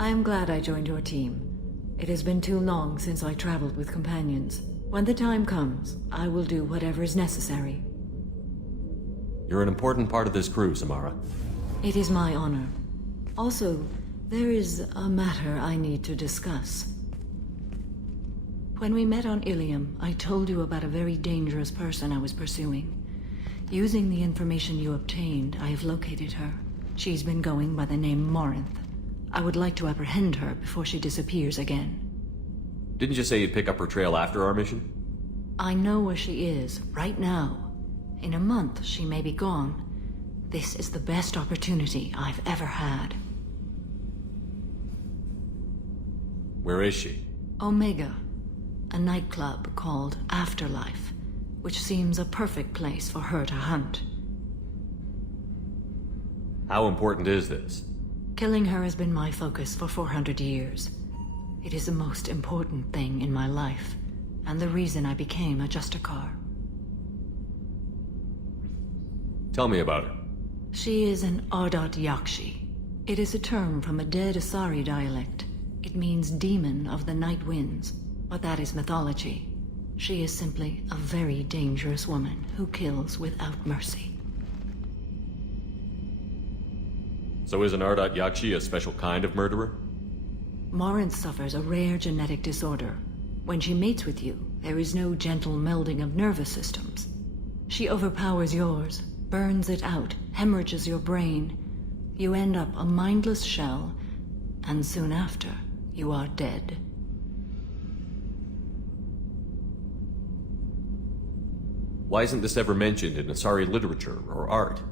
I am glad I joined your team. It has been too long since I traveled with companions. When the time comes, I will do whatever is necessary. You're an important part of this crew, Samara. It is my honor. Also, there is a matter I need to discuss. When we met on Ilium, I told you about a very dangerous person I was pursuing. Using the information you obtained, I have located her. She's been going by the name Morinth. I would like to apprehend her before she disappears again. Didn't you say you'd pick up her trail after our mission? I know where she is, right now. In a month, she may be gone. This is the best opportunity I've ever had. Where is she? Omega, a nightclub called Afterlife, which seems a perfect place for her to hunt. How important is this? Killing her has been my focus for 400 years. It is the most important thing in my life, and the reason I became a Justicar. Tell me about her. She is an Ardat Yakshi. It is a term from a dead Asari dialect. It means demon of the night winds, but that is mythology. She is simply a very dangerous woman who kills without mercy. So is an Ardat Yakshi a special kind of murderer? Morinth suffers a rare genetic disorder. When she mates with you, there is no gentle melding of nervous systems. She overpowers yours, burns it out, hemorrhages your brain. You end up a mindless shell, and soon after, you are dead. Why isn't this ever mentioned in Asari literature or art?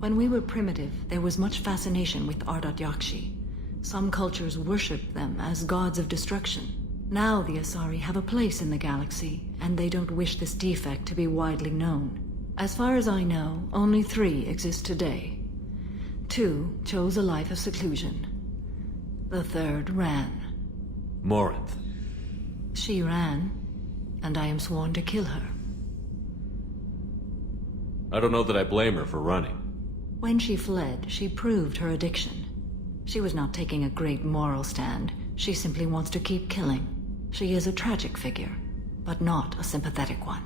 When we were primitive, there was much fascination with Ardat Yakshi. Some cultures worshipped them as gods of destruction. Now the Asari have a place in the galaxy, and they don't wish this defect to be widely known. As far as I know, only 3 exist today. 2 chose a life of seclusion. The 3rd ran. Morinth. She ran, and I am sworn to kill her. I don't know that I blame her for running. When she fled, she proved her addiction. She was not taking a great moral stand. She simply wants to keep killing. She is a tragic figure, but not a sympathetic one.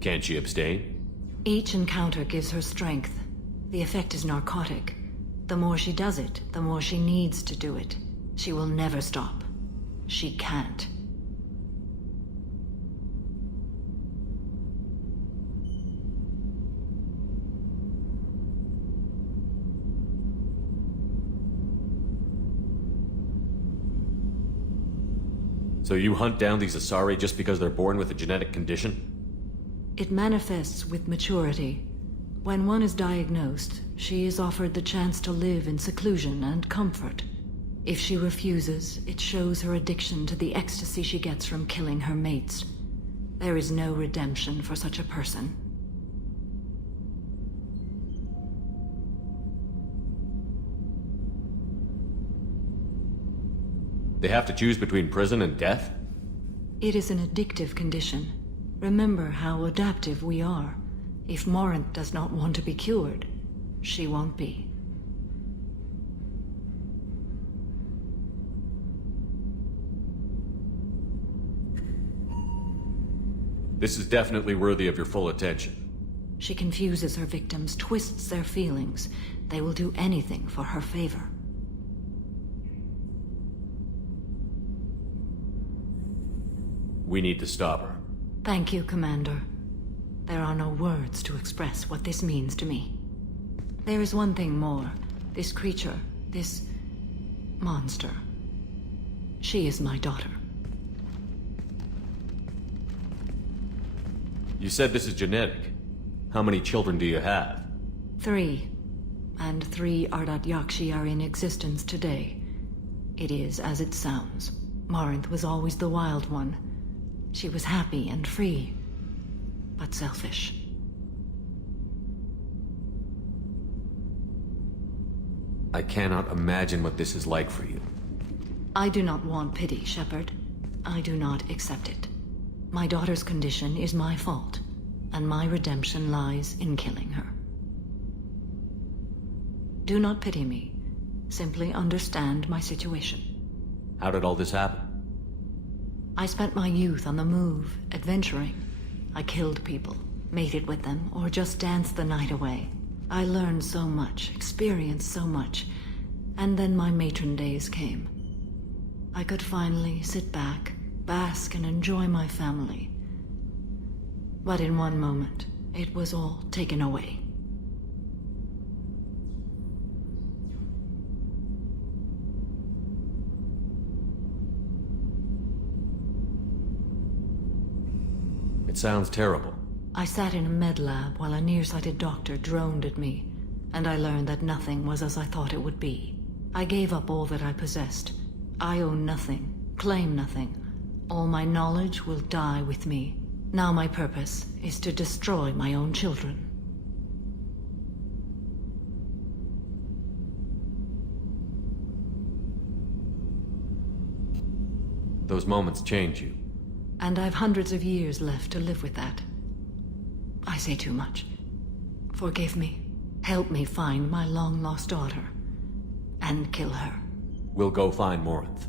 Can't she abstain? Each encounter gives her strength. The effect is narcotic. The more she does it, the more she needs to do it. She will never stop. She can't. So you hunt down these Asari just because they're born with a genetic condition? It manifests with maturity. When one is diagnosed, she is offered the chance to live in seclusion and comfort. If she refuses, it shows her addiction to the ecstasy she gets from killing her mates. There is no redemption for such a person. They have to choose between prison and death? It is an addictive condition. Remember how adaptive we are. If Morinth does not want to be cured, she won't be. This is definitely worthy of your full attention. She confuses her victims, twists their feelings. They will do anything for her favor. We need to stop her. Thank you, Commander. There are no words to express what this means to me. There is one thing more. This creature, this monster. She is my daughter. You said this is genetic. How many children do you have? 3. And 3 Ardat Yakshi are in existence today. It is as it sounds. Morinth was always the wild one. She was happy and free, but selfish. I cannot imagine what this is like for you. I do not want pity, Shepard. I do not accept it. My daughter's condition is my fault, and my redemption lies in killing her. Do not pity me. Simply understand my situation. How did all this happen? I spent my youth on the move, adventuring. I killed people, mated with them, or just danced the night away. I learned so much, experienced so much, and then my matron days came. I could finally sit back, bask and enjoy my family. But in one moment, it was all taken away. It sounds terrible. I sat in a med lab while a nearsighted doctor droned at me, and I learned that nothing was as I thought it would be. I gave up all that I possessed. I own nothing, claim nothing. All my knowledge will die with me. Now my purpose is to destroy my own children. Those moments change you. And I've hundreds of years left to live with that. I say too much. Forgive me. Help me find my long-lost daughter. And kill her. We'll go find Morinth.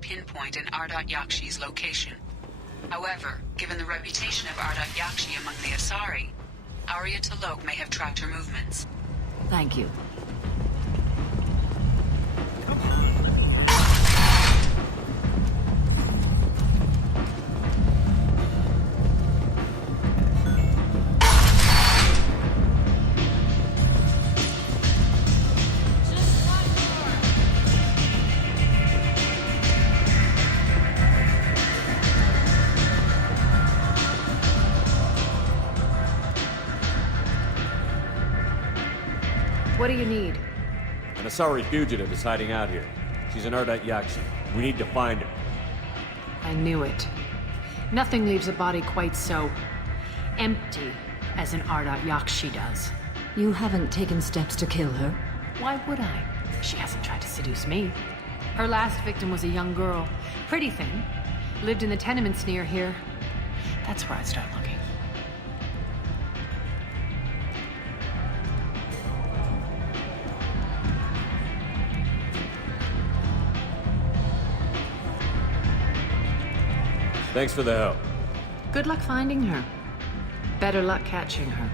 Pinpoint in Ardat Yakshi's location. However, given the reputation of Ardat Yakshi among the Asari, Arya T'Loak may have tracked her movements. Thank you. What do you need? An Asari fugitive is hiding out here. She's an Ardat Yakshi. We need to find her. I knew it. Nothing leaves a body quite so empty as an Ardat Yakshi does. You haven't taken steps to kill her? Why would I? She hasn't tried to seduce me. Her last victim was a young girl. Pretty thing. Lived in the tenements near here. That's where I'd start looking. Thanks for the help. Good luck finding her. Better luck catching her.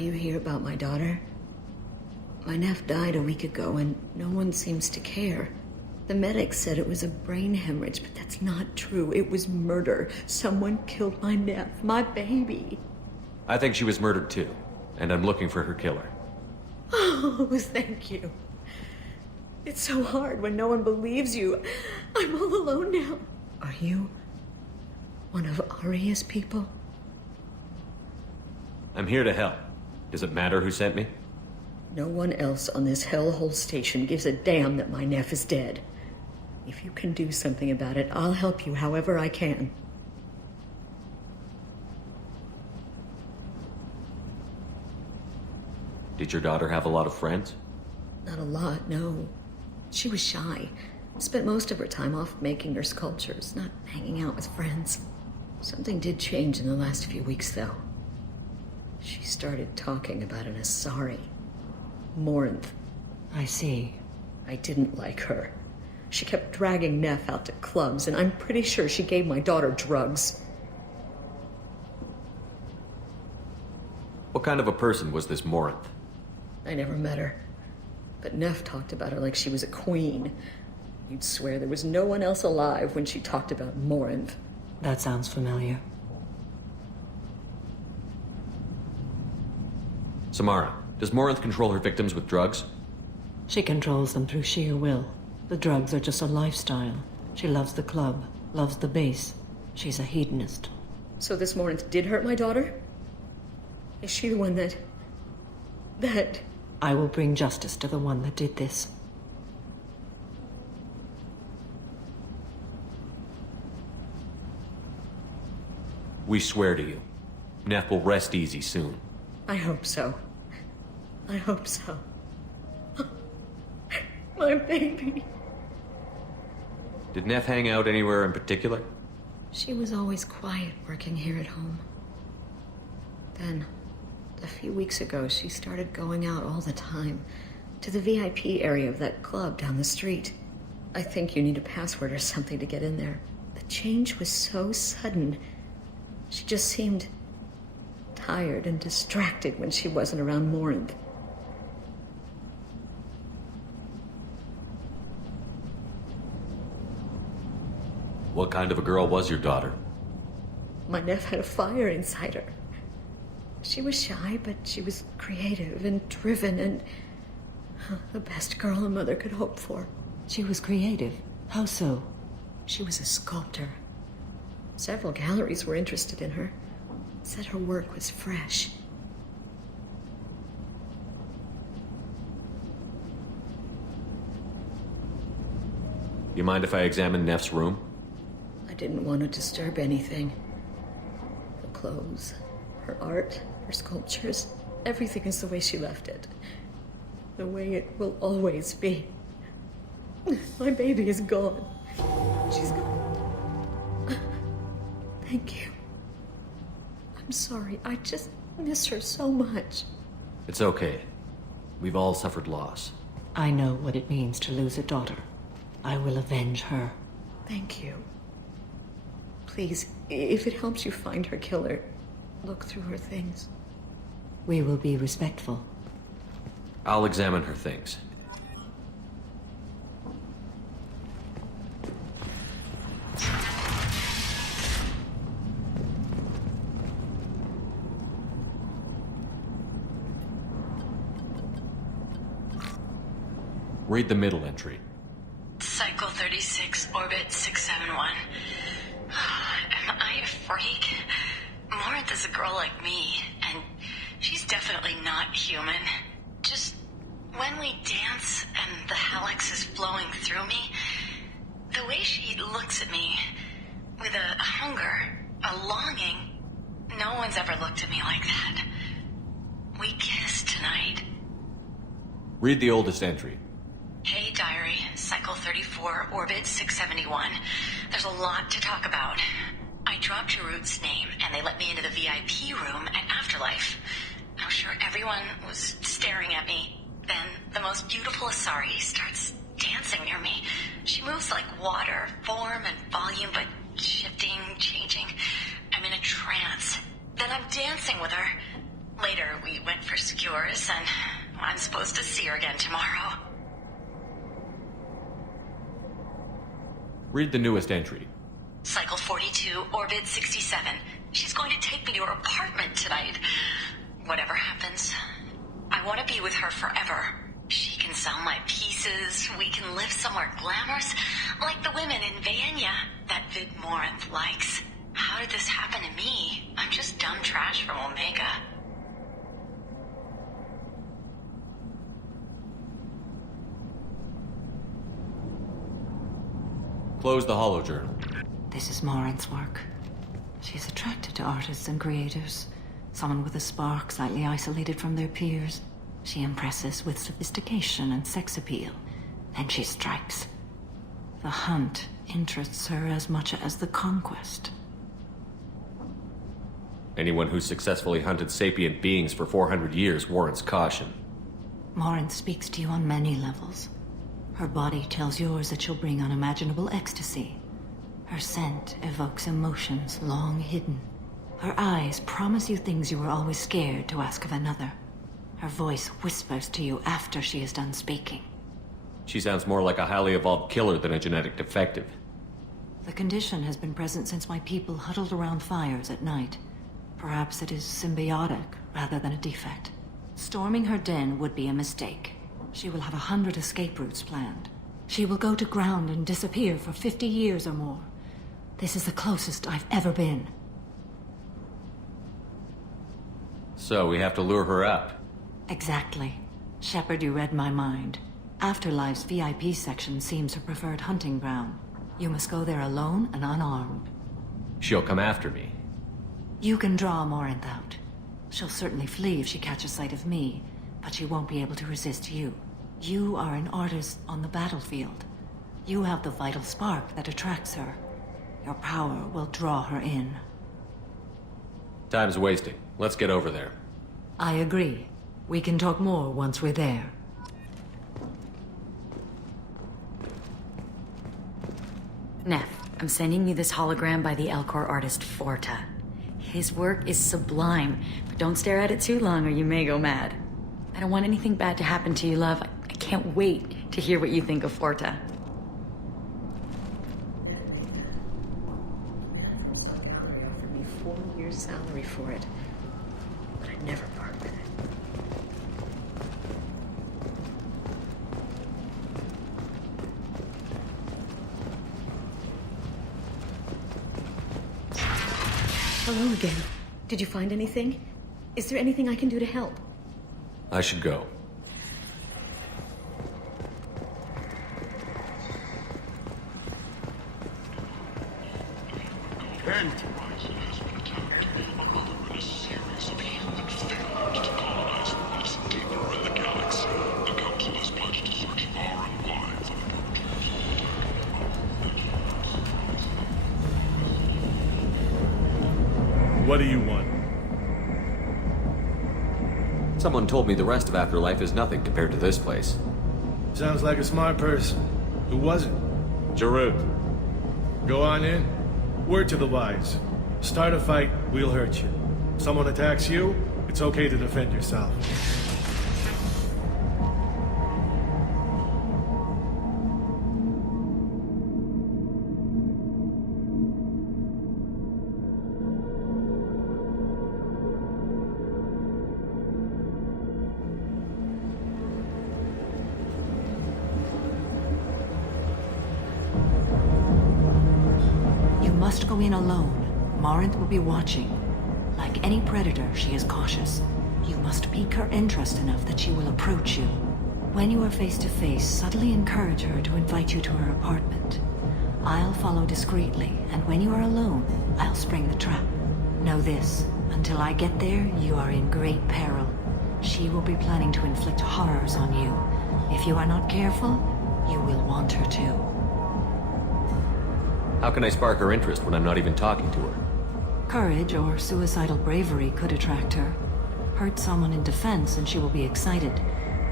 you hear about my daughter? My nephew died a week ago and no one seems to care. The medics said it was a brain hemorrhage, but that's not true. It was murder. Someone killed my nephew, my baby. I think she was murdered too, and I'm looking for her killer. Oh, thank you. It's so hard when no one believes you. I'm all alone now. Are you one of Arya's people? I'm here to help. Does it matter who sent me? No one else on this hellhole station gives a damn that my nephew is dead. If you can do something about it, I'll help you however I can. Did your daughter have a lot of friends? Not a lot, no. She was shy. Spent most of her time off making her sculptures, not hanging out with friends. Something did change in the last few weeks, though. She started talking about an Asari. Morinth. I see. I didn't like her. She kept dragging Neff out to clubs, and I'm pretty sure she gave my daughter drugs. What kind of a person was this Morinth? I never met her. But Neff talked about her like she was a queen. You'd swear there was no one else alive when she talked about Morinth. That sounds familiar. Samara, does Morinth control her victims with drugs? She controls them through sheer will. The drugs are just a lifestyle. She loves the club, loves the base. She's a hedonist. So this Morinth did hurt my daughter? Is she the one that... I will bring justice to the one that did this. We swear to you. Neff will rest easy soon. I hope so. I hope so. My baby. Did Neff hang out anywhere in particular? She was always quiet working here at home. Then, a few weeks ago, she started going out all the time to the VIP area of that club down the street. I think you need a password or something to get in there. The change was so sudden. She just seemed tired and distracted when she wasn't around Morinth. What kind of a girl was your daughter? My nephew had a fire inside her. She was shy, but she was creative and driven and the best girl a mother could hope for. She was creative. How so? She was a sculptor. Several galleries were interested in her. Said her work was fresh. You mind if I examine Neff's room? I didn't want to disturb anything. Her clothes, her art, her sculptures, everything is the way she left it. The way it will always be. My baby is gone. She's gone. Thank you. I'm sorry. I just miss her so much. It's okay. We've all suffered loss. I know what it means to lose a daughter. I will avenge her. Thank you. Please, if it helps you find her killer, look through her things. We will be respectful. I'll examine her things. Read the middle entry. Cycle 36, orbit 671. Am I a freak? Morinth is a girl like me, and she's definitely not human. Just when we dance and the helix is flowing through me, the way she looks at me with a hunger, a longing, no one's ever looked at me like that. We kissed tonight. Read the oldest entry. Hey, diary, cycle 34, orbit 671. There's a lot to talk about. I dropped Jarut's name, and they let me into the VIP room at Afterlife. I'm sure everyone was staring at me. Then the most beautiful Asari starts dancing near me. She moves like water, form and volume, but shifting, changing. I'm in a trance. Then I'm dancing with her. Later, we went for Read the newest entry. Cycle 42, orbit 67. She's going to take me to her apartment tonight. Whatever happens, I want to be with her forever. She can sell my pieces. We can live somewhere glamorous, like the women in Vanya that Vid Morinth likes. How did this happen to me? I'm just dumb trash from Omega. Close the holojournal. This is Morinth's work. She's attracted to artists and creators. Someone with a spark, slightly isolated from their peers. She impresses with sophistication and sex appeal. Then she strikes. The hunt interests her as much as the conquest. Anyone who's successfully hunted sapient beings for 400 years warrants caution. Morinth speaks to you on many levels. Her body tells yours that she'll bring unimaginable ecstasy. Her scent evokes emotions long hidden. Her eyes promise you things you were always scared to ask of another. Her voice whispers to you after she is done speaking. She sounds more like a highly evolved killer than a genetic defective. The condition has been present since my people huddled around fires at night. Perhaps it is symbiotic rather than a defect. Storming her den would be a mistake. She will have 100 escape routes planned. She will go to ground and disappear for 50 years or more. This is the closest I've ever been. So we have to lure her up. Exactly. Shepard, you read my mind. Afterlife's VIP section seems her preferred hunting ground. You must go there alone and unarmed. She'll come after me. You can draw Morinth out. She'll certainly flee if she catches sight of me, but she won't be able to resist you. You are an artist on the battlefield. You have the vital spark that attracts her. Your power will draw her in. Time's wasting. Let's get over there. I agree. We can talk more once we're there. Neff, I'm sending you this hologram by the Elcor artist Forta. His work is sublime, but don't stare at it too long or you may go mad. I don't want anything bad to happen to you, love. I can't wait to hear what you think of Forta. Gallery offered me 4 years' salary for it, but I'd never part with it. Hello again. Did you find anything? Is there anything I can do to help? I should go. Ben! A series of human failures to colonize what's deeper in the galaxy. The Council has pledged to search far and wide for the What do you want? Someone told me the rest of Afterlife is nothing compared to this place. Sounds like a smart person. Who was it? Jarut. Go on in. Word to the wise. Start a fight, we'll hurt you. Someone attacks you, it's okay to defend yourself. You must go in alone. Morinth will be watching. Like any predator, she is cautious. You must pique her interest enough that she will approach you. When you are face to face, subtly encourage her to invite you to her apartment. I'll follow discreetly, and when you are alone, I'll spring the trap. Know this, until I get there, you are in great peril. She will be planning to inflict horrors on you. If you are not careful, you will want her to. How can I spark her interest when I'm not even talking to her? Courage or suicidal bravery could attract her. Hurt someone in defense and she will be excited.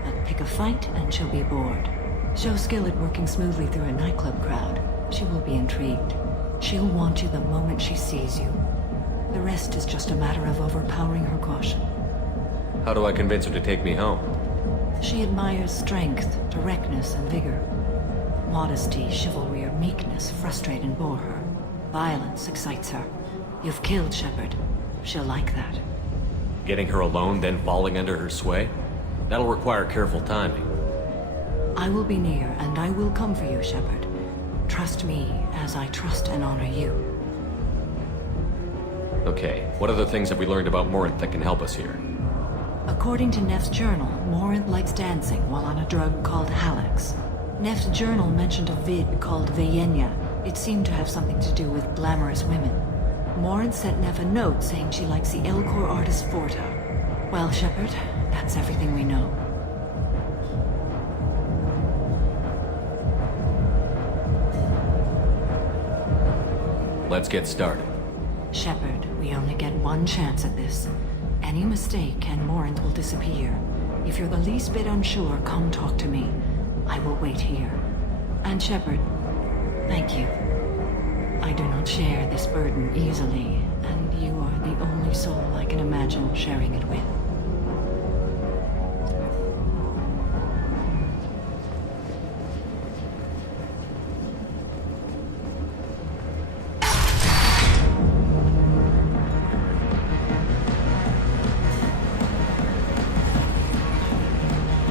But pick a fight and she'll be bored. Show skill at working smoothly through a nightclub crowd. She will be intrigued. She'll want you the moment she sees you. The rest is just a matter of overpowering her caution. How do I convince her to take me home? She admires strength, directness, and vigor. Modesty, chivalry, or meekness frustrate and bore her. Violence excites her. You've killed Shepard. She'll like that. Getting her alone, then falling under her sway? That'll require careful timing. I will be near, and I will come for you, Shepard. Trust me as I trust and honor you. Okay, what other things have we learned about Morinth that can help us here? According to Neff's journal, Morinth likes dancing while on a drug called Halax. Neff's journal mentioned a vid called Vayenya. It seemed to have something to do with glamorous women. Morinth sent Neff a note saying she likes the Elcor artist Forta. Well, Shepard, that's everything we know. Let's get started. Shepard, we only get one chance at this. Any mistake and Morinth will disappear. If you're the least bit unsure, come talk to me. I will wait here. And Shepard, thank you. I do not share this burden easily, and you are the only soul I can imagine sharing it with.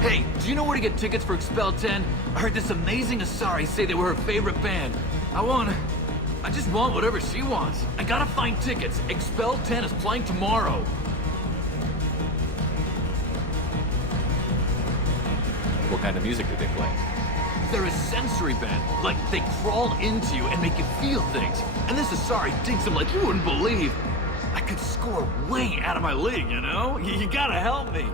Hey, do you know where to get tickets for Expel 10? I heard this amazing Asari say they were her favorite band. I just want whatever she wants. I gotta find tickets. Expel 10 is playing tomorrow. What kind of music do they play? They're a sensory band. Like, they crawl into you and make you feel things. And this Asari digs them like you wouldn't believe. I could score way out of my league, you know? You gotta help me.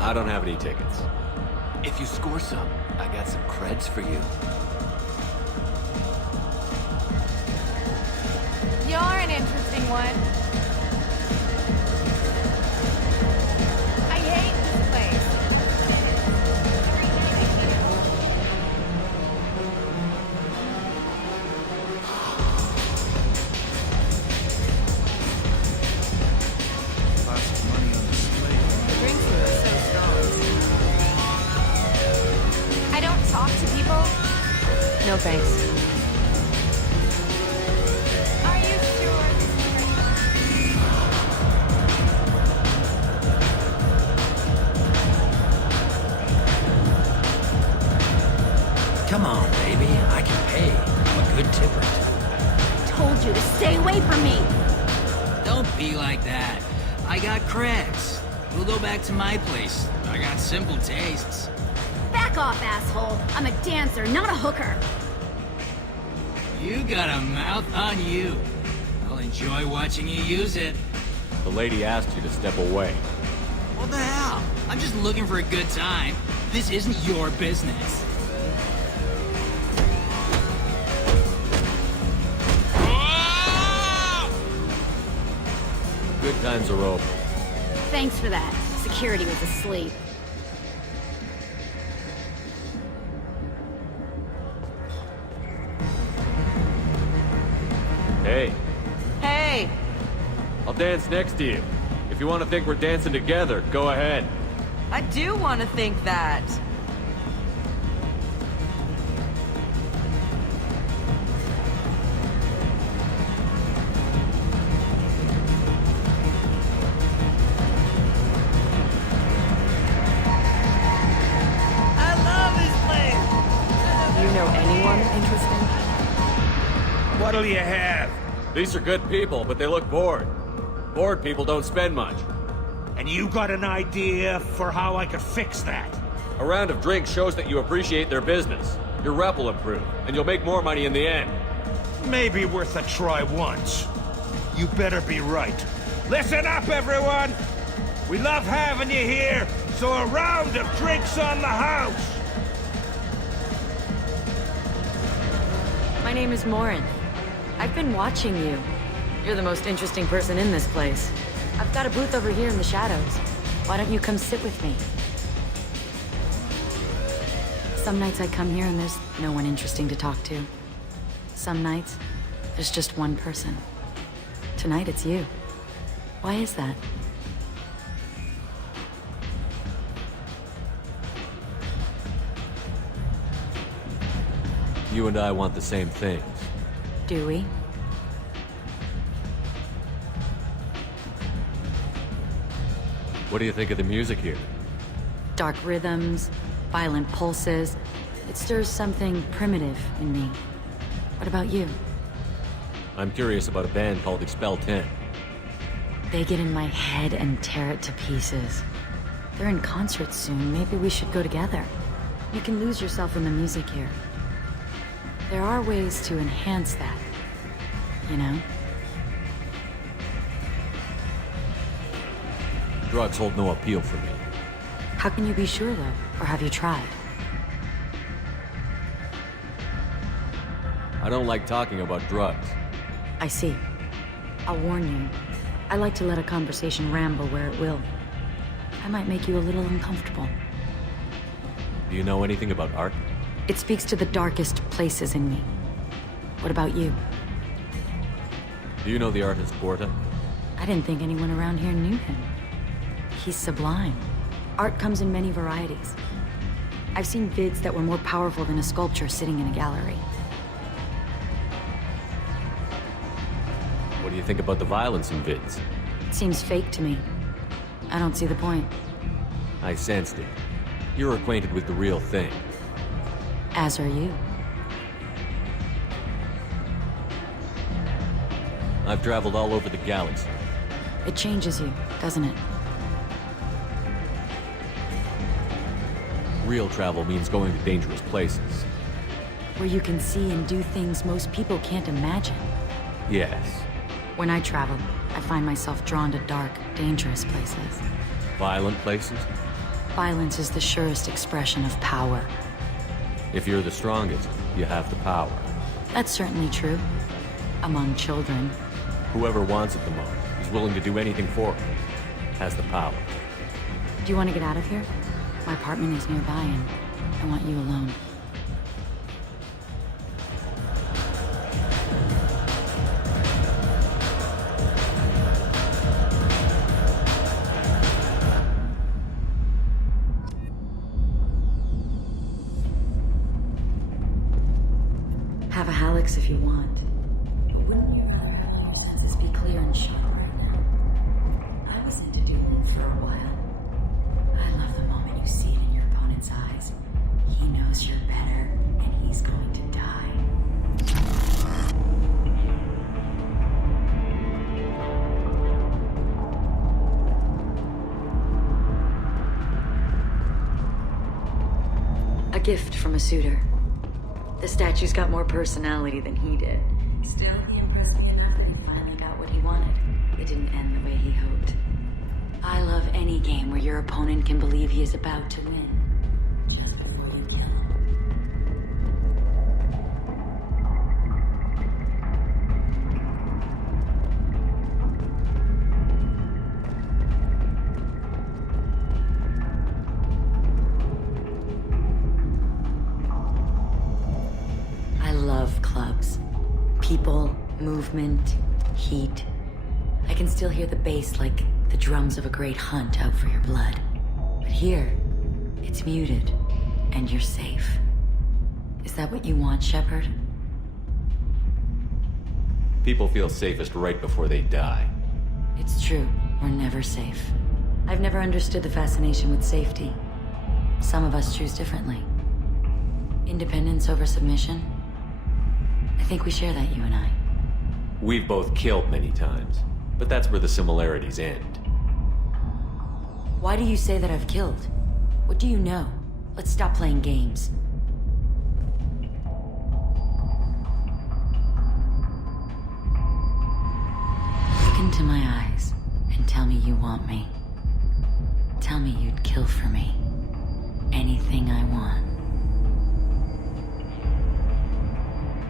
I don't have any tickets. If you score some, I got some creds for you. You're an interesting one. I hate this place. The drinks here are so strong. I don't talk to people. No thanks. Are you sure? Come on, baby. I can pay. I'm a good tipper. Told you to stay away from me! Don't be like that. I got creds. We'll go back to my place. I got simple tastes. Back off, asshole! I'm a dancer, not a hooker! You got a mouth on you. I'll enjoy watching you use it. The lady asked you to step away. What the hell? I'm just looking for a good time. This isn't your business. Good times are over. Thanks for that. Security was asleep. Hey, Hey, I'll dance next to you. If you want to think we're dancing together, go ahead. I do want to think that. I love this place! do you know anyone interesting? What'll you have? These are good people, but they look bored. Bored people don't spend much. And you got an idea for how I could fix that? A round of drinks shows that you appreciate their business. Your rep will improve, and you'll make more money in the end. Maybe worth a try once. You better be right. Listen up, everyone! We love having you here, so a round of drinks on the house! My name is Morinth. I've been watching you. You're the most interesting person in this place. I've got a booth over here in the shadows. Why don't you come sit with me? Some nights I come here and there's no one interesting to talk to. Some nights, there's just one person. Tonight it's you. Why is that? You and I want the same things. Do we? What do you think of the music here? Dark rhythms, violent pulses. It stirs something primitive in me. What about you? I'm curious about a band called Expel 10. They get in my head and tear it to pieces. They're in concert soon. Maybe we should go together. You can lose yourself in the music here. There are ways to enhance that, you know? Drugs hold no appeal for me. How can you be sure, though? Or have you tried? I don't like talking about drugs. I see. I'll warn you. I like to let a conversation ramble where it will. I might make you a little uncomfortable. Do you know anything about art? It speaks to the darkest places in me. What about you? Do you know the artist Porta? I didn't think anyone around here knew him. He's sublime. Art comes in many varieties. I've seen vids that were more powerful than a sculpture sitting in a gallery. What do you think about the violence in vids? It seems fake to me. I don't see the point. I sensed it. You're acquainted with the real thing. As are you. I've traveled all over the galaxy. It changes you, doesn't it? Real travel means going to dangerous places. Where you can see and do things most people can't imagine. Yes. When I travel, I find myself drawn to dark, dangerous places. Violent places? Violence is the surest expression of power. If you're the strongest, you have the power. That's certainly true. Among children. Whoever wants it the most, is willing to do anything for it, has the power. Do you want to get out of here? My apartment is nearby and I want you alone. Have a Hallex if you want. But wouldn't you rather have all your senses be clear and sharp right now? I was into doing for a while. I love the moment you see it in your opponent's eyes. He knows you're better, and he's going to die. A gift from a suitor. The statue's got more personality than he did. Still, he impressed me enough that he finally got what he wanted. It didn't end the way he hoped. I love any game where your opponent can believe he is about to win. Just before you kill him. I love clubs. People, movement, heat. I can still hear the bass like the drums of a great hunt out for your blood. But here, it's muted, and you're safe. Is that what you want, Shepard? People feel safest right before they die. It's true, we're never safe. I've never understood the fascination with safety. Some of us choose differently. Independence over submission? I think we share that, you and I. We've both killed many times, but that's where the similarities end. Why do you say that I've killed? What do you know? Let's stop playing games. Look into my eyes and tell me you want me. Tell me you'd kill for me. Anything I want.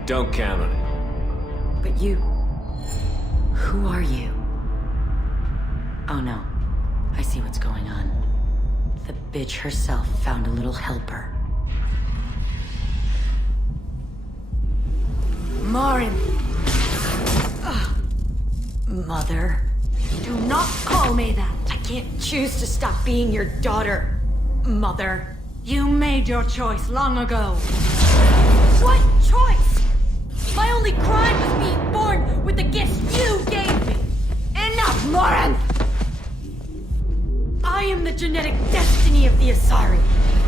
Don't count on it. But you... Who are you? Oh no. I see what's going on. The bitch herself found a little helper. Marin! Mother. Do not call me that! I can't choose to stop being your daughter, Mother. You made your choice long ago. What choice? My only crime was being born with the gifts you gave me. Enough, Moran! I am the genetic destiny of the Asari,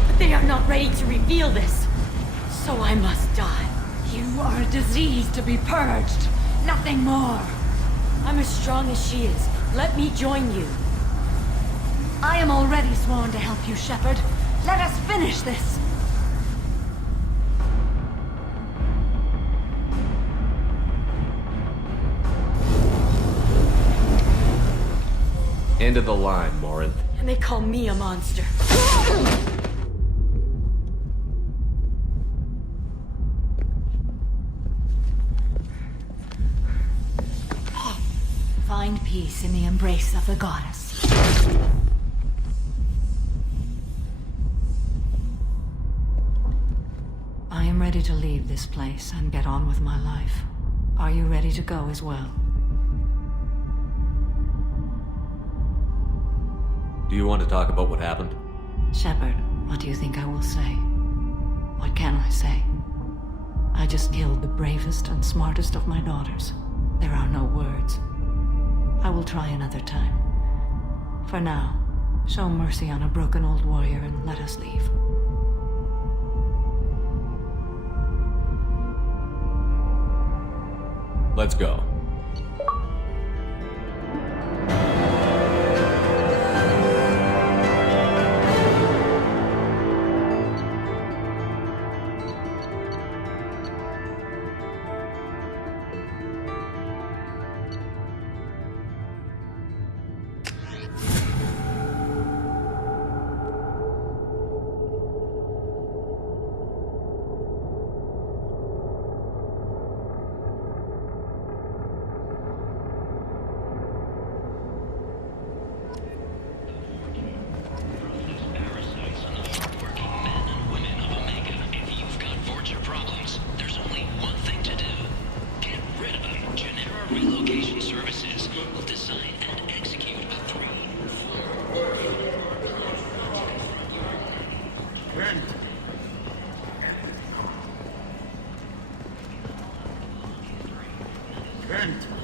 but they are not ready to reveal this. So I must die. You are a disease to be purged. Nothing more. I'm as strong as she is. Let me join you. I am already sworn to help you, Shepard. Let us finish this. End of the line, Morin. And they call me a monster. Find peace in the embrace of the goddess. I am ready to leave this place and get on with my life. Are you ready to go as well? Do you want to talk about what happened? Shepard, what do you think I will say? What can I say? I just killed the bravest and smartest of my daughters. There are no words. I will try another time. For now, show mercy on a broken old warrior and let us leave. Let's go. Relocation services will design and execute a 3. Kent!